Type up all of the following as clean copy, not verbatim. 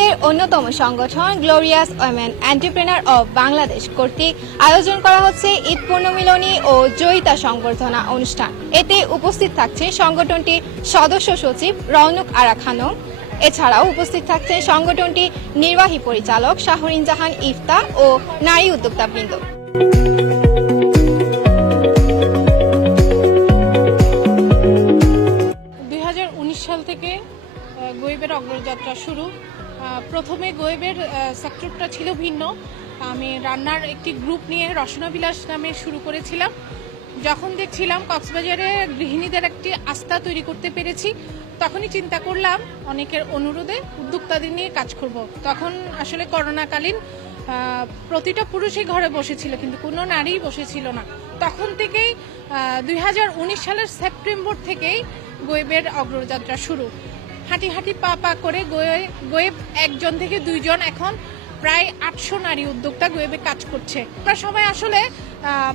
আমাদের অন্যতম সংগঠন glorious women entrepreneur of Bangladesh কর্তৃক আয়োজন করা হচ্ছে ঈদ পুণ্যমিলনী ও জয়িতা সংবর্ধনা অনুষ্ঠান। এতে উপস্থিত থাকছে সংগঠনটির সদস্য সচিব রওনক আরা খানম। এছাড়াও উপস্থিত থাকছে সংগঠনটির নির্বাহী পরিচালক শাহরিন জাহান ইফতা ও নারী উদ্যোক্তাবৃন্দ। 2019 সাল থেকে গোয়েবের অগ্রযাত্রা শুরু। প্রথমে গোয়েবের সেক্টরটা ছিল ভিন্ন। আমি রান্নার একটি গ্রুপ নিয়ে রসনা বিলাস নামে শুরু করেছিলাম। যখন দেখছিলাম কক্সবাজারে গৃহিণীদের একটি আস্থা তৈরি করতে পেরেছি, তখনই চিন্তা করলাম অনেকের অনুরোধে উদ্যোক্তাদের নিয়ে কাজ করব। তখন আসলে করোনাকালীন প্রতিটা পুরুষই ঘরে বসেছিল, কিন্তু কোনো নারী বসেছিল না। তখন থেকেই 2019 সালের সেপ্টেম্বর থেকেই গোয়েবের অগ্রযাত্রা শুরু। হাঁটি হাঁটি পা পা করে গোয়েব একজন থেকে দুইজন, এখন প্রায় 800 নারী উদ্যোক্তা গোয়েবে কাজ করছে। আমরা সবাই আসলে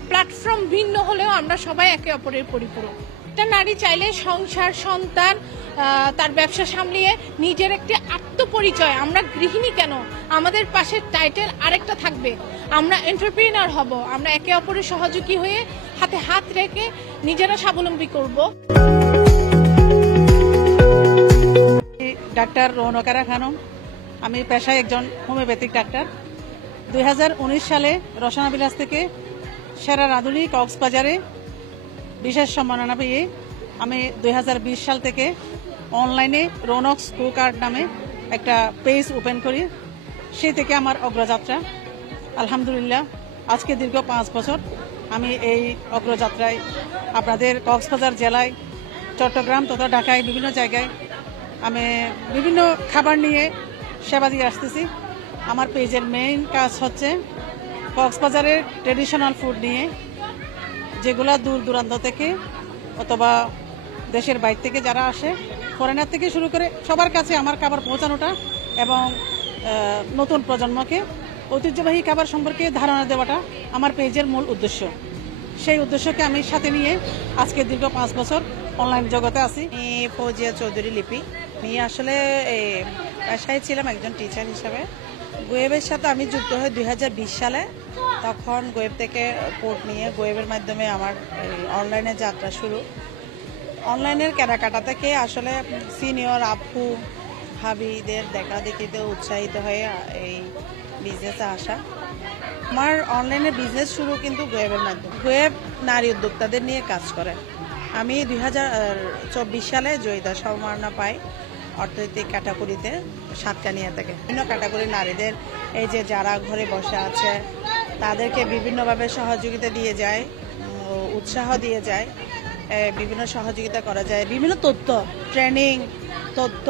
প্ল্যাটফর্ম ভিন্ন হলেও আমরা সবাই একে অপরের পরিপূরক। একটা নারী চাইলে সংসার, সন্তান, তার ব্যবসা সামলিয়ে নিজের একটি আত্মপরিচয়, আমরা গৃহিণী কেন, আমাদের পাশে টাইটেল আরেকটা থাকবে, আমরা এন্টারপ্রেনার হব, আমরা একে অপরের সহযোগী হয়ে হাতে হাত রেখে নিজেরা স্বাবলম্বী করব। ডাক্তার রওনক আরা খানম, আমি পেশায় একজন হোমিওপ্যাথিক ডাক্তার। 2019 সালে রসনা বিলাস থেকে সেরা রাঁধুনি কক্সবাজারে বিশেষ সম্মাননা পেয়ে আমি 2020 সাল থেকে অনলাইনে রৌনক কুক আর্ট নামে একটা পেজ ওপেন করি। সেই থেকে আমার অগ্রযাত্রা। আলহামদুলিল্লাহ আজকে দীর্ঘ 5 বছর আমি এই অগ্রযাত্রায় আপনাদের কক্সবাজার জেলায়, চট্টগ্রাম তথা ঢাকায় বিভিন্ন জায়গায় আমি বিভিন্ন খাবার নিয়ে সেবা দিয়ে আসতেছি। আমার পেজের মেইন কাজ হচ্ছে কক্সবাজারের ট্রেডিশনাল ফুড নিয়ে, যেগুলা দূর দূরান্ত থেকে অথবা দেশের বাইরে থেকে যারা আসে, ফরেনার থেকে শুরু করে সবার কাছে আমার খাবার পৌঁছানোটা এবং নতুন প্রজন্মকে ঐতিহ্যবাহী খাবার সম্পর্কে ধারণা দেওয়াটা আমার পেজের মূল উদ্দেশ্য। সেই উদ্দেশ্যকে আমি সাথে নিয়ে আজকে দীর্ঘ 5 বছর অনলাইন জগতে আছি। আমি ফৌজিয়া চৌধুরী লিপি। আমি আসলে পেশায় ছিলাম একজন টিচার হিসাবে। গোয়েবের সাথে আমি যুক্ত হই 2020 সালে। তখন গোয়েব থেকে কোড নিয়ে গোয়েবের মাধ্যমে আমার অনলাইনে যাত্রা শুরু। অনলাইনের কেনাকাটা থেকে আসলে সিনিয়র আপু ভাবিদের দেখা দেখিতে উৎসাহিত হয়ে এই বিজনেসে আসা। আমার অনলাইনে বিজনেস শুরু কিন্তু গোয়েবের মাধ্যমে। গোয়েব নারী উদ্যোক্তাদের নিয়ে কাজ করে। আমি 2024 সালে জয়িতা সম্মাননা পাই অর্থনৈতিক ক্যাটাগরিতে সাতকানিয়া থেকে। বিভিন্ন ক্যাটাগরি নারীদের, এই যে যারা ঘরে বসে আছে তাদেরকে বিভিন্নভাবে সহযোগিতা দিয়ে যায়, উৎসাহ দিয়ে যায়, বিভিন্ন সহযোগিতা করা যায়, বিভিন্ন তথ্য, ট্রেনিং, তথ্য,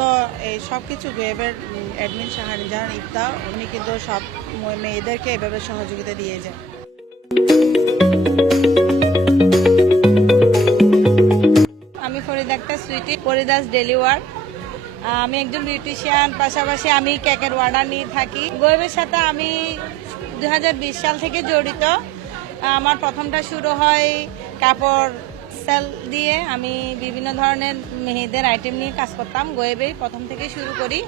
এই সব কিছু গোয়েবের অ্যাডমিন শাহরিন জাহান ইফতা উনি কিন্তু সব মেয়েদেরকে এভাবে সহযোগিতা দিয়ে যায়। আমি ফরিদ আক্তার সুইটি, ফরিদাস ডেলি ওয়ার। আমি একজন বিউটিশিয়ান, পাশাপাশি আমি কেকের অর্ডার নিয়ে থাকি। গোয়েবের সাথে আমি 2020 সাল থেকে জড়িত। আমার প্রথমটা শুরু হয় কাপড় সেল দিয়ে। আমি বিভিন্ন ধরনের মেয়েদের আইটেম নিয়ে কাজ করতাম, গোয়েবে প্রথম থেকে শুরু করি।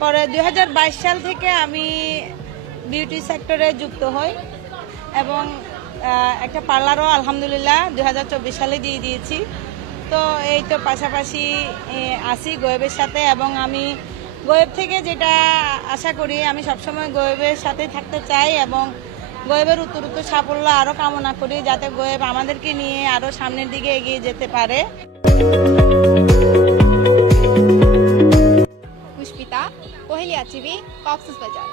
পরে 2022 সাল থেকে আমি বিউটি সেক্টরে যুক্ত হই এবং একটা পার্লারও আলহামদুলিল্লাহ 2024 সালে দিয়ে দিয়েছি। তো এই তো পাশাপাশি আসি গোয়েবের সাথে, এবং আমি গোয়েব থেকে যেটা আশা করি, আমি সবসময় গোয়েবের সাথে থাকতে চাই এবং গোয়েবের উত্তরোত্তর সাফল্য আরও কামনা করি, যাতে গোয়েব আমাদেরকে নিয়ে আরও সামনের দিকে এগিয়ে যেতে পারে। পুষ্পিতা, পহেলিয়া টিভি, কক্সবাজার।